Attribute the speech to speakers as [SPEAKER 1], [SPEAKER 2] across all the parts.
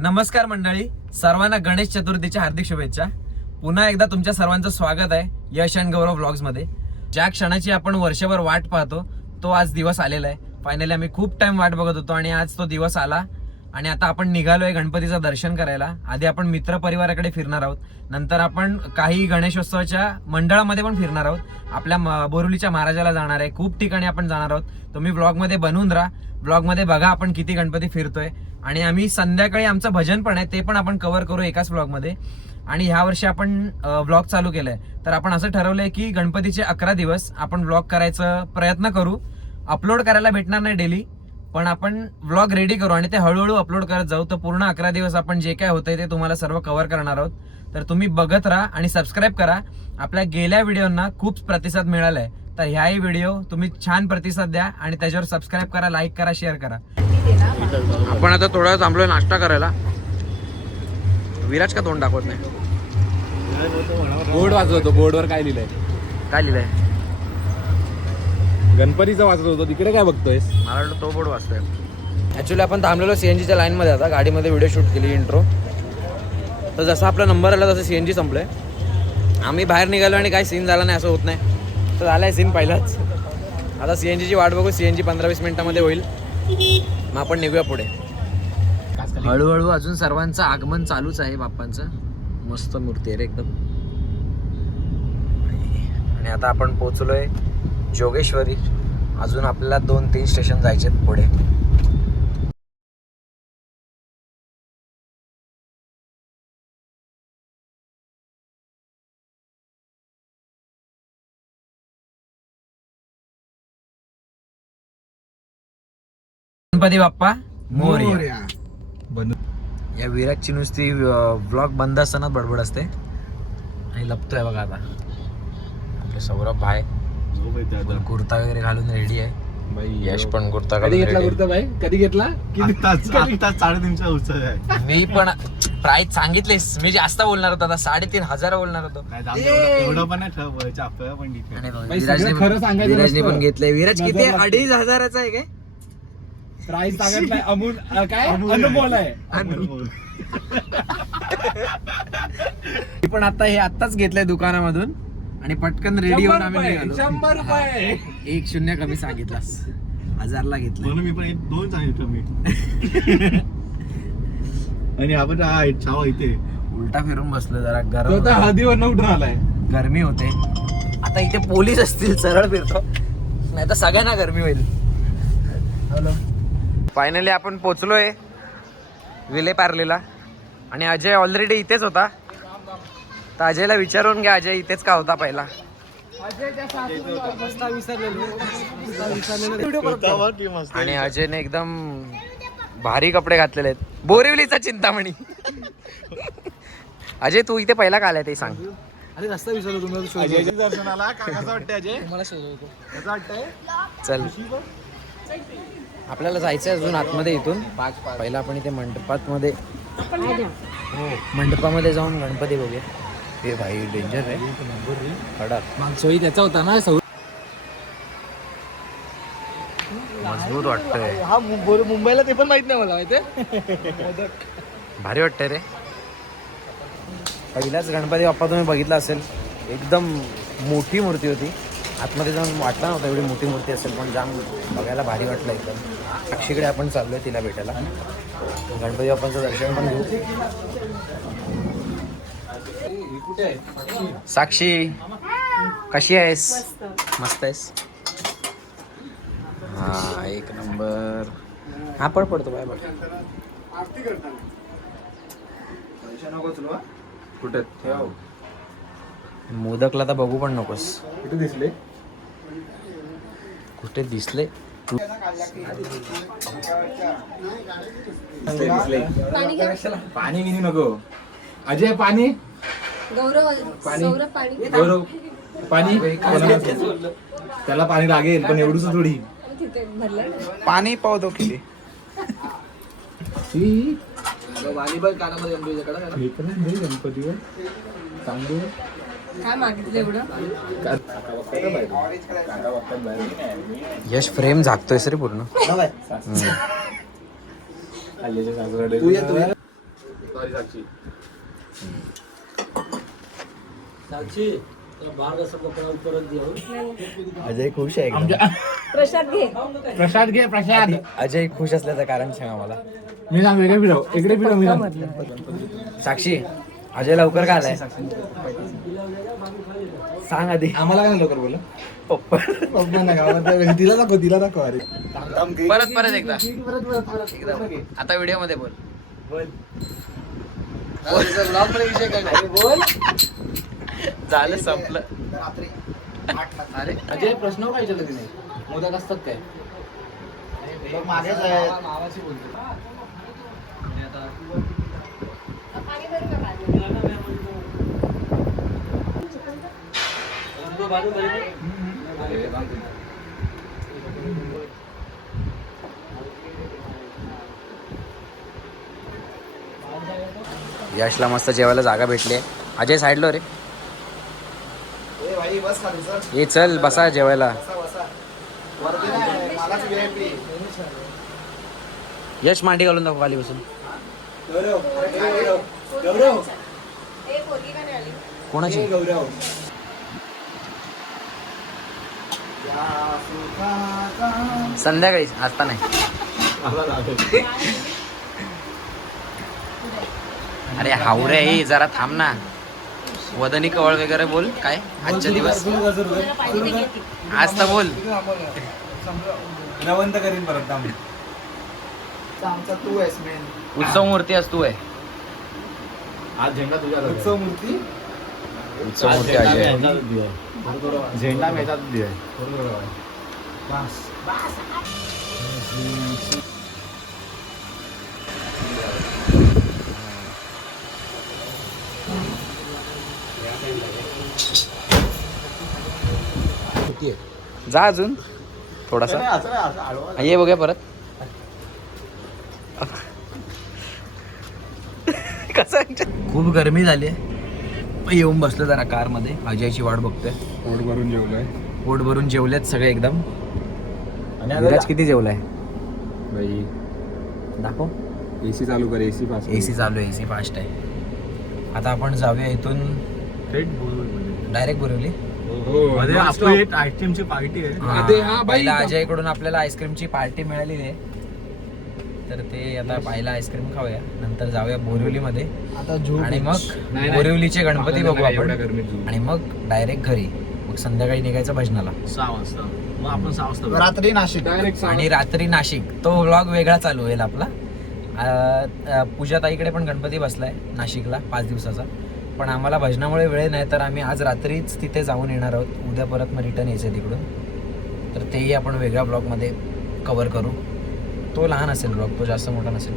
[SPEAKER 1] नमस्कार मंडळी सर्वांना गणेश चतुर्थीच्या हार्दिक शुभेच्छा. पुन्हा एकदा तुमच्या सर्वांचं स्वागत आहे यश अँड गौरव ब्लॉग्समध्ये. ज्या क्षणाची आपण वर्षभर वाट पाहतो तो आज दिवस आलेला आहे. फायनली आम्ही खूप टाइम वाट बघत होतो आणि आज तो दिवस आला. आणि आता आपण निघालो आहे गणपतीचं दर्शन करायला. आधी आपण मित्र परिवाराकडे फिरणार आहोत. नंतर आपण काही गणेशोत्सवाच्या मंडळामध्ये पण फिरणार आहोत. आपल्या म- बोरुलीच्या महाराजाला जाणार आहे. खूप ठिकाणी आपण जाणार आहोत. तुम्ही ब्लॉगमध्ये बनवून राहा. ब्लॉगमध्ये बघा आपण किती गणपती फिरतोय. आणि आम्ही संध्याकाळी आमचं भजन पण आहे ते पण आपण कव्हर करू एकाच ब्लॉगमध्ये आणि ह्या वर्षी आपण ब्लॉग चालू केलाय. तर आपण असं ठरवलंय की गणपतीचे अकरा दिवस आपण ब्लॉग करायचा प्रयत्न करू. अपलोड करायला भेटणार नाही डेली पण आपण ब्लॉग रेडी करू आणि ते हळूहळू अपलोड करत जाऊ. तर पूर्ण अकरा दिवस आपण जे काय होतंय ते तुम्हाला सर्व कव्हर करणार आहोत. तर तुम्ही बघत राहा आणि सबस्क्राईब करा. आपल्या गेल्या व्हिडिओना खूप प्रतिसाद मिळालाय. तर ह्याही व्हिडिओ तुम्ही छान प्रतिसाद द्या आणि त्याच्यावर सबस्क्राईब करा लाईक करा शेअर करा. आपण आता थोडा थांबलोय नाश्ता करायला. विराज का तोंड दाखवत नाही?
[SPEAKER 2] बोर्ड वाचत होतो बोर्डवर काय लिहिलंय?
[SPEAKER 1] काय लिहिलंय?
[SPEAKER 2] गणपतीचं वाचत होतो तिकडे काय बघतोयस?
[SPEAKER 1] मला वाटलं तो बोर्ड वाचतोय ऍक्च्युली आपण थांबलेलो सीएनजीच्या लाईन मध्ये आता गाडीमध्ये व्हिडिओ शूट केली इंट्रो तर जसा आपला नंबर आला तसं सीएनजी संपलंय. आम्ही बाहेर निघालो आणि काही सीन झाला नाही असं होत नाही. तर झालाय सीन पहिलाच. आता सीएनजीची वाट बघू सीएनजी पंधरा वीस मिनिटामध्ये होईल. मग आपण निघूया पुढे. हळूहळू अजून सर्वांचं आगमन चालूच आहे बाप्पांचं. मस्त मूर्ती आहे रे एकदम. आणि आता आपण पोचलोय जोगेश्वरी. अजून आपल्याला दोन तीन स्टेशन जायचे पुढे. गणपती बाप्पा मोरया. या विराटची नुसती ब्लॉग बंद असताना बडबड असते. आणि लपतोय बघा आता. आपले सौरभ भाई. कुर्ता वगैरे घालून रेडी आहे. यश पण कुर्ता
[SPEAKER 2] कधी घेतला कुर्ता बाई कधी घेतला?
[SPEAKER 3] साडेतीनचा उत्सव आहे.
[SPEAKER 1] मी पण प्राइस सांगितलीस. मी जास्त बोलणार होतो आता. साडेतीन हजार बोलणार होतो.
[SPEAKER 3] एवढं पण
[SPEAKER 2] खरं सांगायचं
[SPEAKER 1] विराजने. पण घेतलंय. विराज किती. अडीच हजाराचा आहे काय?
[SPEAKER 2] प्राईस सांगत नाही अमूल अं, काय?
[SPEAKER 3] अमूल आहे.
[SPEAKER 2] अनमोल आहे.
[SPEAKER 1] मी पण आता हे आत्ताच घेतलंय दुकानामधून आणि पटकन रेडी होऊन
[SPEAKER 2] शंभर
[SPEAKER 1] आम्ही
[SPEAKER 2] रुपये
[SPEAKER 1] निघालो.
[SPEAKER 2] शंभर रुपये.
[SPEAKER 1] एक शून्य कमी सांगितलास. हजारला घेतलं
[SPEAKER 3] म्हणून मी पण एक दोन सांगितलं मी आणि आपण हा आहे, छावा इथे.
[SPEAKER 1] उलटा फिरून बसलो जरा
[SPEAKER 2] तो
[SPEAKER 1] गरम
[SPEAKER 2] तर
[SPEAKER 1] होतं.
[SPEAKER 2] हळदीवर उठून आलाय.
[SPEAKER 1] गरमी होते. आता इथे पोलीस असतील सरळ फिरतो. नाही तर सगळ्यांना गरमी होईल. हॅलो. फायनली आपण पोचलोय विले पार्लेला. आणि अजय ऑलरेडी इथेच होता. तर अजयला विचारून घ्या अजय इथेच का होता पहिला? आणि अजयने एकदम भारी कपडे घातलेले आहेत. बोरिवलीचा चिंतामणी. अजय तू इथे पहिला का आलाय ते सांग.
[SPEAKER 2] अरे रस्ता विसरलो तुम्ही
[SPEAKER 3] अजयच्या दर्शनाला काय कसं वाटतंय अजय?
[SPEAKER 2] मला शोधतो
[SPEAKER 3] कसं वाटतंय?
[SPEAKER 1] चल. आपल्याला जायचं अजून आतमध्ये इथून. पहिला आपण इथे मंडपात मध्ये हो मंडपामध्ये जाऊन गणपती बघूया. हे भाई डेंजर आहे. कडक
[SPEAKER 2] त्याचा होता ना सौ
[SPEAKER 1] मजबूत वाटतंय.
[SPEAKER 2] हा मुंबईला ते पण माहीत नाही मला माहिती
[SPEAKER 1] भारी वाटतंय रे. पहिलाच गणपती बाप्पा तुम्ही बघितला असेल. एकदम मोठी मूर्ती होती. आतमध्ये जाऊन वाटलं नव्हतं एवढी मोठी मूर्ती असेल पण जाम बघायला भारी वाटलं एकदम. साक्षीकडे आपण चाललोय तिला भेटायला. गणपती बाप्पांचं दर्शन पण घेऊ. साक्षी कशी आहेस? मस्त आहेस. हा एक नंबर. हा पण पडतो बाय बघ
[SPEAKER 2] कुठे?
[SPEAKER 1] मोदकला तर बघू पण नकोस.
[SPEAKER 2] कुठे दिसले?
[SPEAKER 1] कुठे दिसले?
[SPEAKER 2] पाणी गिनी नको. अजय पाणी?
[SPEAKER 4] गौरव
[SPEAKER 2] पाणी.
[SPEAKER 4] पाणी?
[SPEAKER 2] गौरव पाणी? त्याला पाणी लागेल पण एवढूच थोडी.
[SPEAKER 1] पाणी पावतो किती?
[SPEAKER 2] पण आहे गणपतीवर. तांदूळ
[SPEAKER 4] काय मागितलं एवढं?
[SPEAKER 1] यश फ्रेम झाकतोय रे पूर्ण.
[SPEAKER 2] तू ये तू ये सॉरी साक्षी
[SPEAKER 1] अजय खुश आहे
[SPEAKER 4] प्रसाद घे.
[SPEAKER 2] प्रसाद घे प्रसाद.
[SPEAKER 1] अजय खुश असल्याचं कारण सांग आम्हाला
[SPEAKER 2] मी सांग वेगळे फिरव इकडे फिरव मी
[SPEAKER 1] साक्षी अजय लवकर का आलाय? सांग आधी.
[SPEAKER 2] आम्हाला काय लवकर बोल
[SPEAKER 1] पप्पा
[SPEAKER 2] पप्पा नका तिला दाखव तिला दाखव अरे.
[SPEAKER 1] परत परत एकदा. आता व्हिडिओमध्ये बोल. झालं संपलं. अरे.
[SPEAKER 2] अजय प्रश्न काय विचारलं तिने? मोदक असतात काय? मागेच
[SPEAKER 1] यशला मस्त जेवायला जागा भेटली आहे. अजय साईडलो रे. ये चल. बसा जेवायला. यश मांडी घालून दाखव खाली बसून. कोणाची? संध्याकाळी आता नाही. अरे हावरे हे जरा थांब ना. वदनी कवळ वगैरे बोल काय? आजचा दिवस. आज तर बोल.
[SPEAKER 2] रवंत करीन परत थांब आमचा तू आहेस मेन
[SPEAKER 1] उत्सव मूर्ती असतो आहे.
[SPEAKER 2] आज झेंडा तुझ्या उत्सव मूर्ती?
[SPEAKER 1] उत्सव मूर्ती अजय
[SPEAKER 2] झेंडा मेचा दिलाय
[SPEAKER 1] जा अजून थोडासा. ये बघूया परत. कसं खूप गरमी झाली आहे. येऊन बसलो जरा कारमध्ये अजयची वाट बघतोय.
[SPEAKER 3] पोट भरून जेवलोय.
[SPEAKER 1] पोट भरून जेवलेत सगळे एकदम. विराज किती जेवलाय?
[SPEAKER 3] बाई.
[SPEAKER 1] दाखव.
[SPEAKER 3] एसी चालू कर एसी पास
[SPEAKER 1] एसी चालू आहे एसी फास्ट आहे. आता आपण जाऊया इथून डायरेक्ट
[SPEAKER 3] हो एक आयटमची पार्टी आहे.
[SPEAKER 2] हा.
[SPEAKER 1] पहिला अजयकडून आपल्याला आईस्क्रीमची पार्टी मिळालेली आहे. तर ते आता पहिला आईस्क्रीम खाऊया. नंतर जाऊया बोरिवलीमध्ये.
[SPEAKER 2] आता
[SPEAKER 1] आणि मग. बोरिवलीचे गणपती बघू आपण. आणि मग डायरेक्ट घरी. मग संध्याकाळी निघायचं भजनाला.
[SPEAKER 3] सहा वाजता. मग आपण सहा वाजता
[SPEAKER 2] रात्री नाशिक.
[SPEAKER 3] डायरेक्ट
[SPEAKER 1] आणि रात्री नाशिक. तो व्लॉग वेगळा चालू होईल आपला. पूजाताईकडे पण गणपती बसलाय नाशिकला पाच दिवसाचा. पण आम्हाला भजनामुळे वेळ नाही तर आम्ही आज रात्रीच तिथे जाऊन येणार आहोत. उद्या परत मग रिटर्न यायचं तिकडून. तर तेही आपण वेगळ्या ब्लॉगमध्ये कवर करू. तो लहान असेल ब्लॉग तो जास्त मोठा नसेल.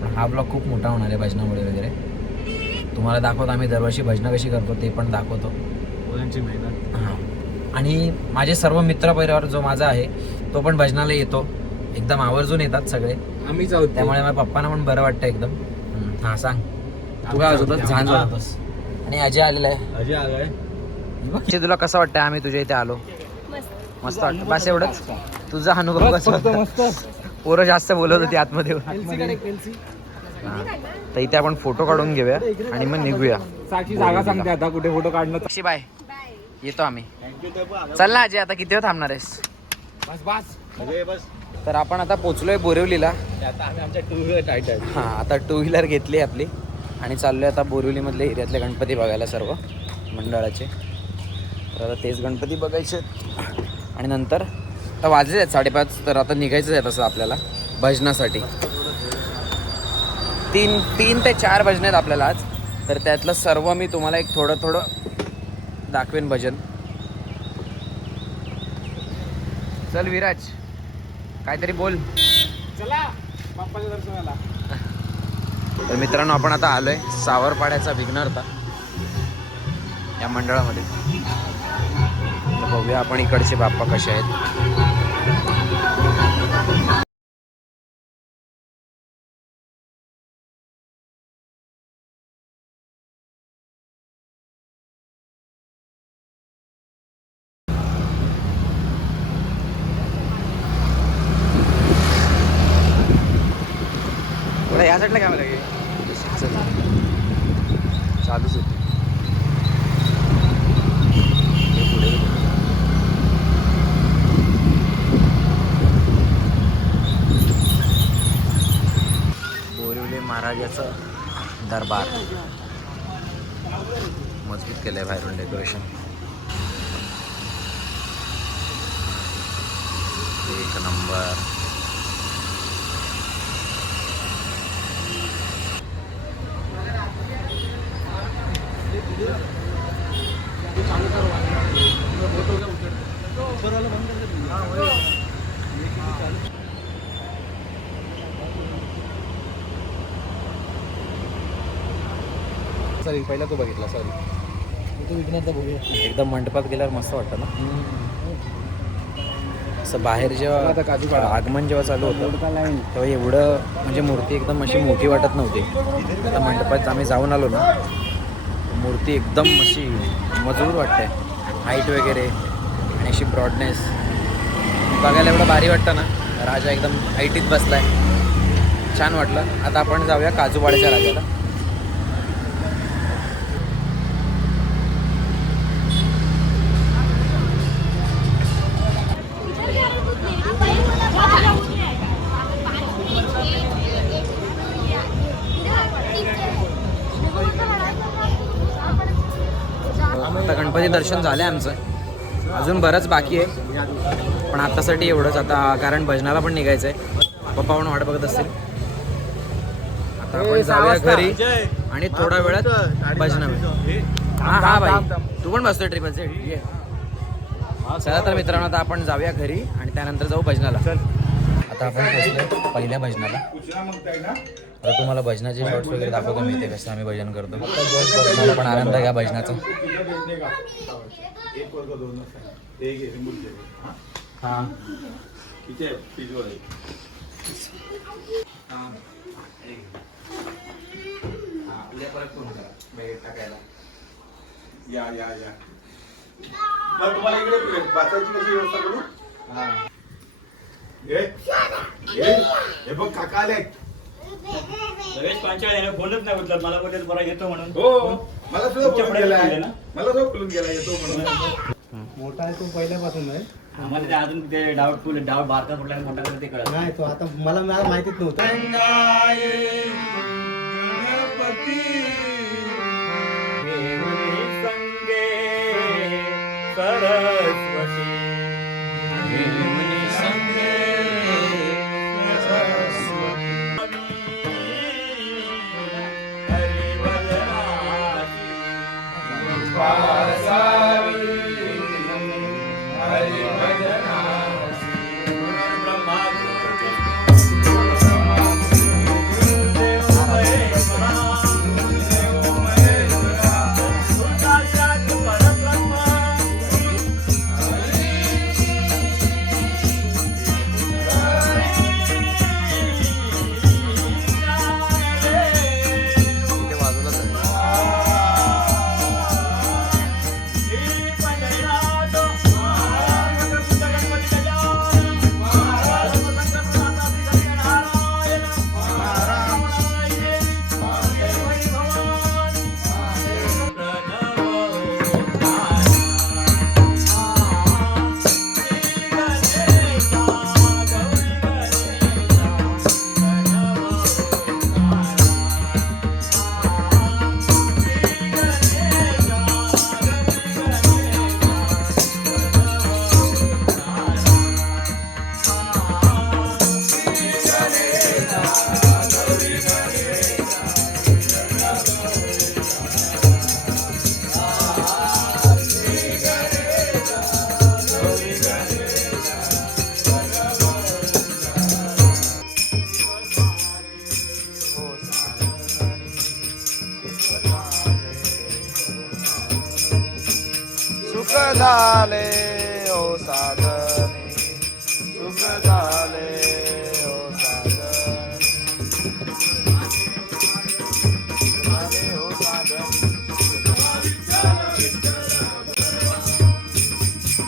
[SPEAKER 1] पण हा ब्लॉग खूप मोठा होणार आहे भजनामुळे वगैरे. तुम्हाला दाखवतो आम्ही दरवर्षी भजनं कशी करतो ते पण दाखवतो.
[SPEAKER 3] मुलांची मेहनत.
[SPEAKER 1] हां. आणि माझे सर्व मित्र परिवार जो माझा आहे तो पण भजनाला येतो. एकदम आवर्जून येतात सगळे.
[SPEAKER 3] आम्हीच आहोत.
[SPEAKER 1] त्यामुळे माझ्या पप्पांना पण बरं वाटतं एकदम. हा सांग. तू काय होतोस? झांज होतोस आणि अजय आलेला आहे.
[SPEAKER 3] अजय आलाय
[SPEAKER 1] अजय, तुला कसं वाटतं आम्ही तुझ्या इथे आलो. मस्त. वाटतं. बस एवढंच. तुझा अनुभव कसा होता? पोरं जास्त बोलत होती आतमध्ये. हां. तर इथे आपण फोटो काढून घेऊया आणि मग निघूया.
[SPEAKER 3] साक्षी जागा सांगते आता कुठे फोटो काढणं
[SPEAKER 1] अक्षी बाय. येतो आम्ही. चल ना अजय आता किती वेळ थांबणार आहेस?
[SPEAKER 3] बस बस. अजय बस.
[SPEAKER 1] तर आपण आता पोचलोय बोरिवलीला.
[SPEAKER 3] आता आम्ही आमच्या टू व्हीलर टाईट आहे
[SPEAKER 1] हां आता टू व्हीलर घेतली आपली. आणि चाललोय आता बोरिवलीमधले एरियातले गणपती बघायला सर्व मंडळाचे. तर आता तेच गणपती बघायचे. आणि नंतर आता वाजले आहेत साडेपाच तर आता निघायचं आहे तसं आपल्याला भजनासाठी. तीन तीन ते चार भजन आहेत आपल्याला आज. तर त्यातलं सर्व मी तुम्हाला एक थोडं थोडं दाखवेन भजन. चल विराज काहीतरी बोल.
[SPEAKER 3] चला बाप्पाच्या दर्शनाला.
[SPEAKER 1] तर मित्रांनो आपण आता आलोय सावरपाड्याचा विघ्नहर्ता या मंडळामध्ये. तर बघूया आपण इकडचे बाप्पा कसे आहेत तुला या साईडला काय लागेल
[SPEAKER 3] चालूच होती हे पुढे गेले. बोरिवले महाराजाचं दरबार. मजबूत केलं आहे बाहेरून डेकोरेशन एक नंबर
[SPEAKER 2] सॉरी पहिला तो बघितला सॉरी. तो विघ्नाचा बघूया.
[SPEAKER 3] एकदम मंडपात गेल्यावर मस्त वाटतं ना? असं बाहेर
[SPEAKER 2] आता
[SPEAKER 3] जेव्हा
[SPEAKER 2] काजू काढा.
[SPEAKER 3] आगमन जेव्हा चालू होतं तेव्हा एवढं म्हणजे मूर्ती एकदम अशी मोठी वाटत नव्हती. आता मंडपात आम्ही जाऊन आलो ना मूर्ती एकदम अशी मजबूत वाटते. हाईट वगैरे आणि अशी ब्रॉडनेस बघायला एवढं भारी वाटतं ना राजा एकदम हाईटीत बसलाय. छान वाटलं. आता आपण जाऊया काजूवाड्याच्या राजाला. गणपती दर्शन झालं आहे आमचं. अजून बरंच बाकी आहे. पण आतासाठी एवढंच. आता कारण भजनाला पण निघायचं आहे पप्पा पण वाट बघत असतील. आता आपण जाऊया घरी आणि थोड्या वेळात भजना हा हा भाई तू पण बसतोय ट्रिपल सेट ये. चला तर मित्रांनो आता आपण जाऊया घरी आणि त्यानंतर जाऊ भजनाला. आता आपण पहिल्या भजनाला. तर तुम्हाला भजनाचे शॉर्ट्स वगैरे दाखवतो मी ते कसं आम्ही भजन करतो. मला पण आनंद घ्या भजनाचा? उद्या परत फोन करा टाकायला
[SPEAKER 2] या या या मग तुम्हाला इकडे बसायची कशी व्यवस्था करू
[SPEAKER 3] हे
[SPEAKER 2] बघ काका आले
[SPEAKER 5] रमेश पांचाळ फोनच नाही उचलत. मला बोलले बरा येतो म्हणून.
[SPEAKER 2] हो. मला सुद्धा बोलून गेलाय? मला सुद्धा बोलून गेला येतो म्हणून.
[SPEAKER 6] मोठा आहे तो पहिल्यापासून आहे.
[SPEAKER 5] आम्हाला ते अजून ते डाऊटफुल डाऊट बारका कुठला मोठा ते कळत
[SPEAKER 6] नाही तो आता मला मला माहितीच नव्हतं.
[SPEAKER 3] इथे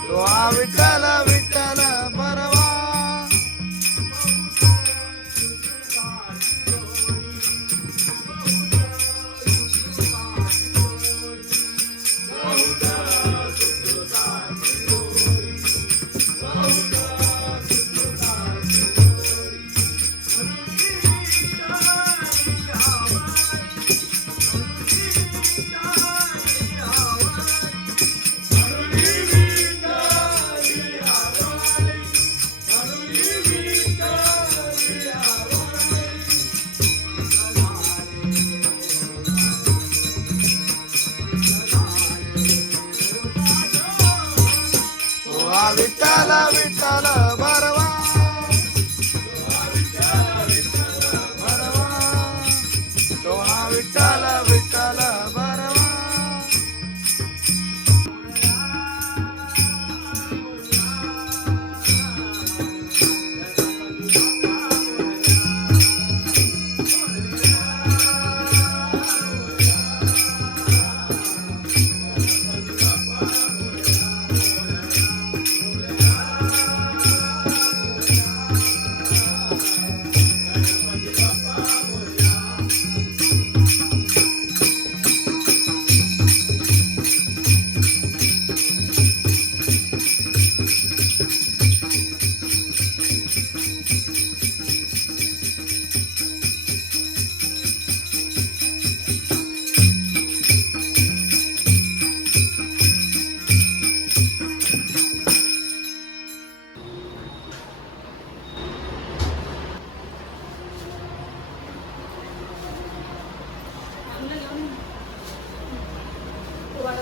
[SPEAKER 2] तो हा विठ्ठल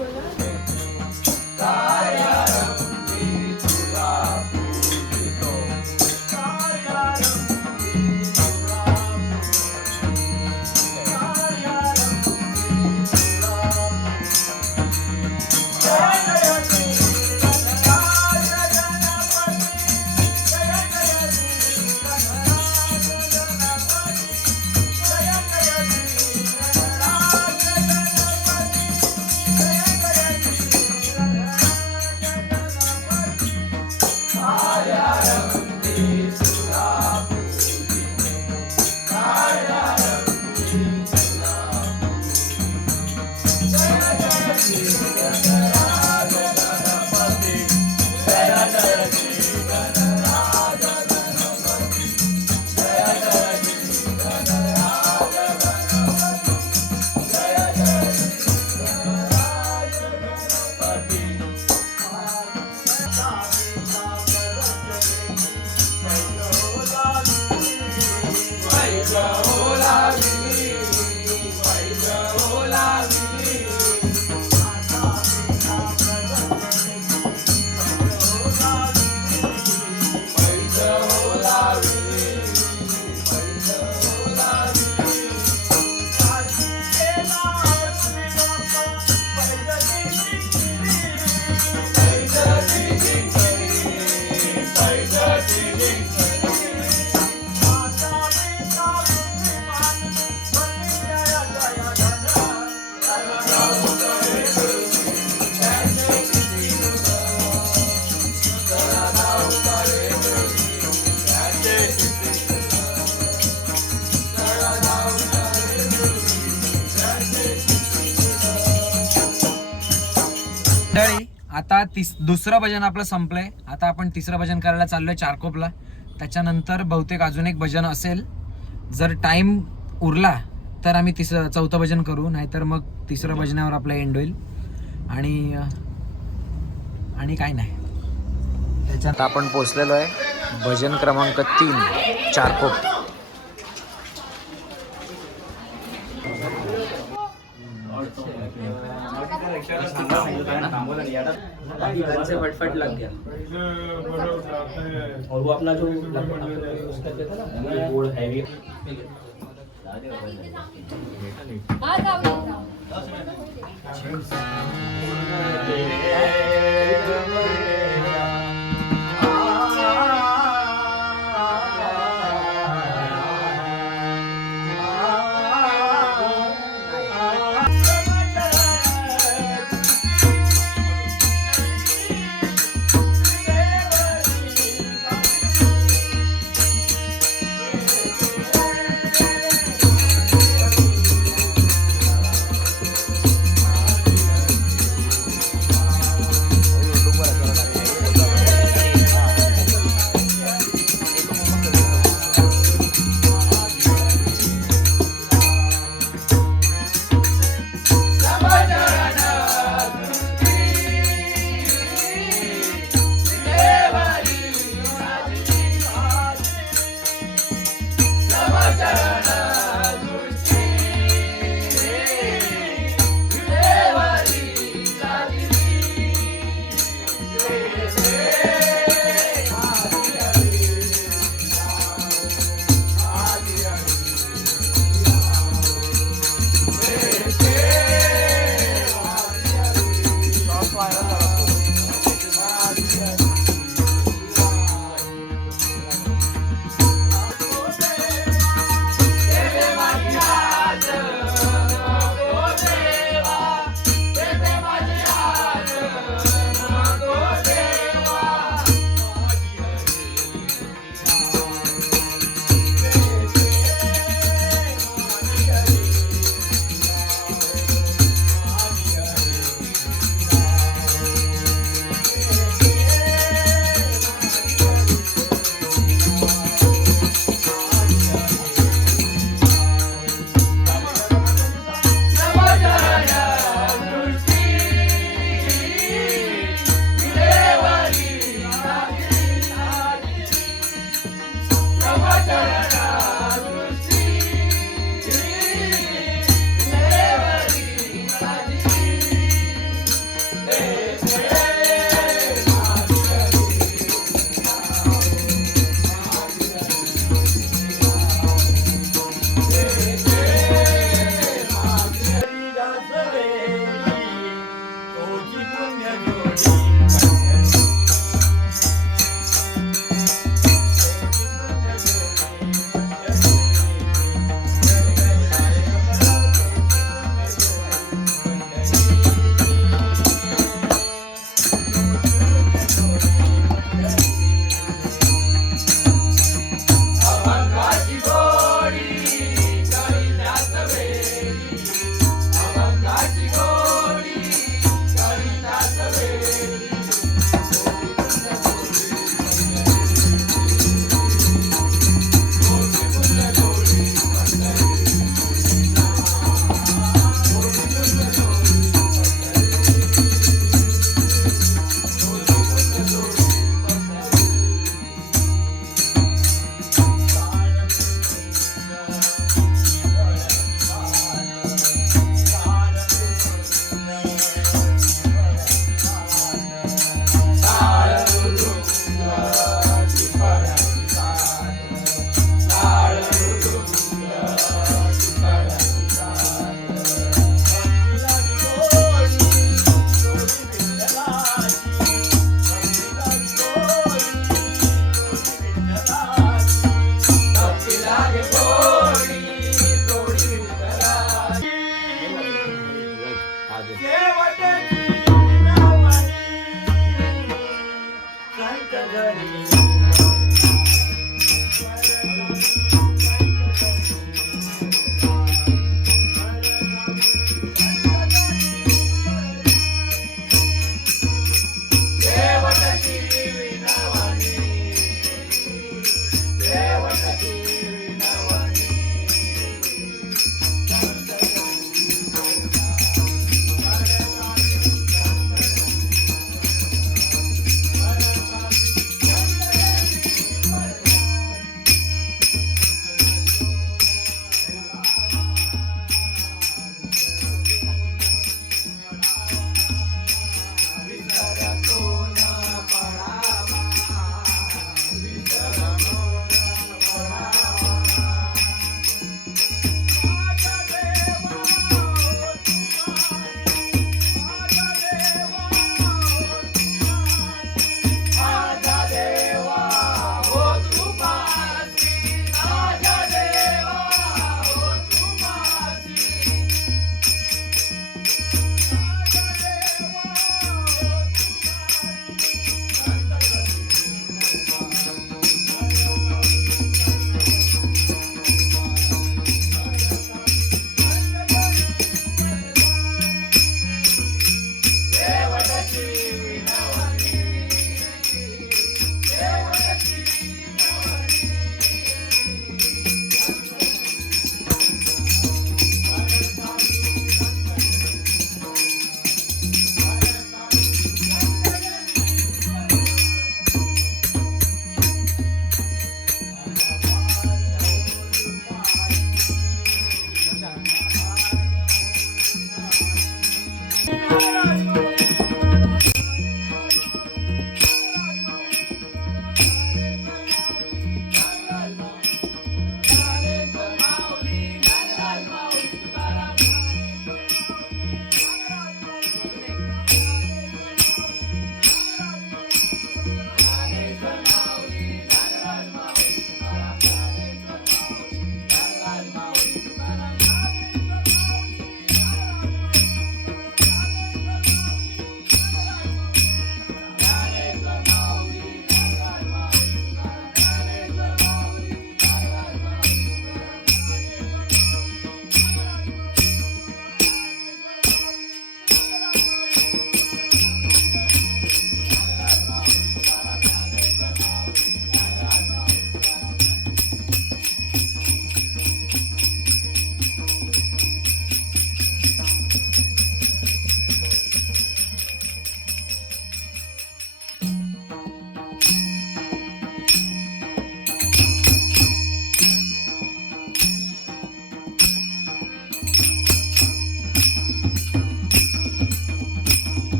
[SPEAKER 3] मंडळी आता तिस दुसरं भजन आपलं संपलंय. आता आपण तिसरं भजन करायला चाललोय चारकोपला. त्याच्यानंतर बहुतेक अजून एक भजन असेल. जर टाइम उरला तर आम्ही तिसरं चौथं भजन करू नाहीतर मग तिसरं भजनावर आपलं एंड होईल. आणि आणि काय नाही. त्याच्यात आपण पोचलेलो आहे भजन क्रमांक तीन चारकोप.
[SPEAKER 4] फटफट लग गया और वो अपना जो उसका क्या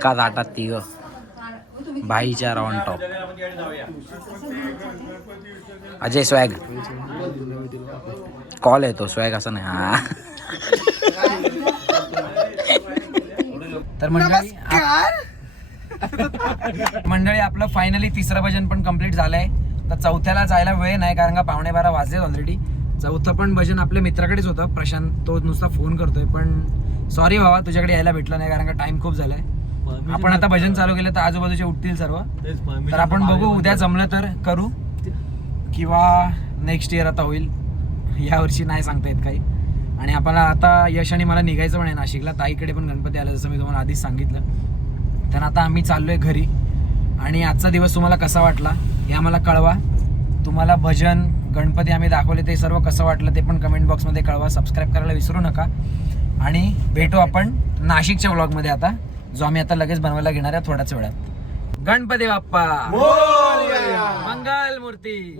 [SPEAKER 1] एका ताटात तिघ. भाईच्या on top Ajay swag call येतो स्वॅग असं नाही. हा. तर मंडळी मंडळी आपलं फायनली तिसरं भजन पण कंप्लीट झालंय. तर चौथ्याला जायला वेळ नाही कारण का पावणे बारा वाजले ऑलरेडी चौथं पण भजन आपल्या मित्राकडेच होतं. प्रशांत तो नुसता फोन करतोय पण सॉरी बाबा तुझ्याकडे यायला भेटलं नाही कारण का टाइम खूप झालाय. आपण आता भजन चालू केलं तर आजूबाजूचे उठतील सर्व? तर आपण बघू उद्या जमलं तर करू. किंवा नेक्स्ट इयर आता होईल. यावर्षी नाही सांगता येत काही. आणि आपल्याला आता यश आणि मला निघायचं पण आहे नाशिकला. ताईकडे पण गणपती आला जसं मी तुम्हाला आधीच सांगितलं. तर आता आम्ही चाललोय घरी. आणि आजचा दिवस तुम्हाला कसा वाटला हे आम्हाला कळवा. तुम्हाला भजन गणपती आम्ही दाखवले ते सर्व कसं वाटलं ते पण कमेंट बॉक्समध्ये कळवा. सबस्क्राईब करायला विसरू नका. आणि भेटू आपण नाशिकच्या व्लॉगमध्ये आता. जो आम्ही आता लगेच बनवायला घेणार आहे थोड्याच वेळात. गणपती बाप्पा! मंगल मूर्ती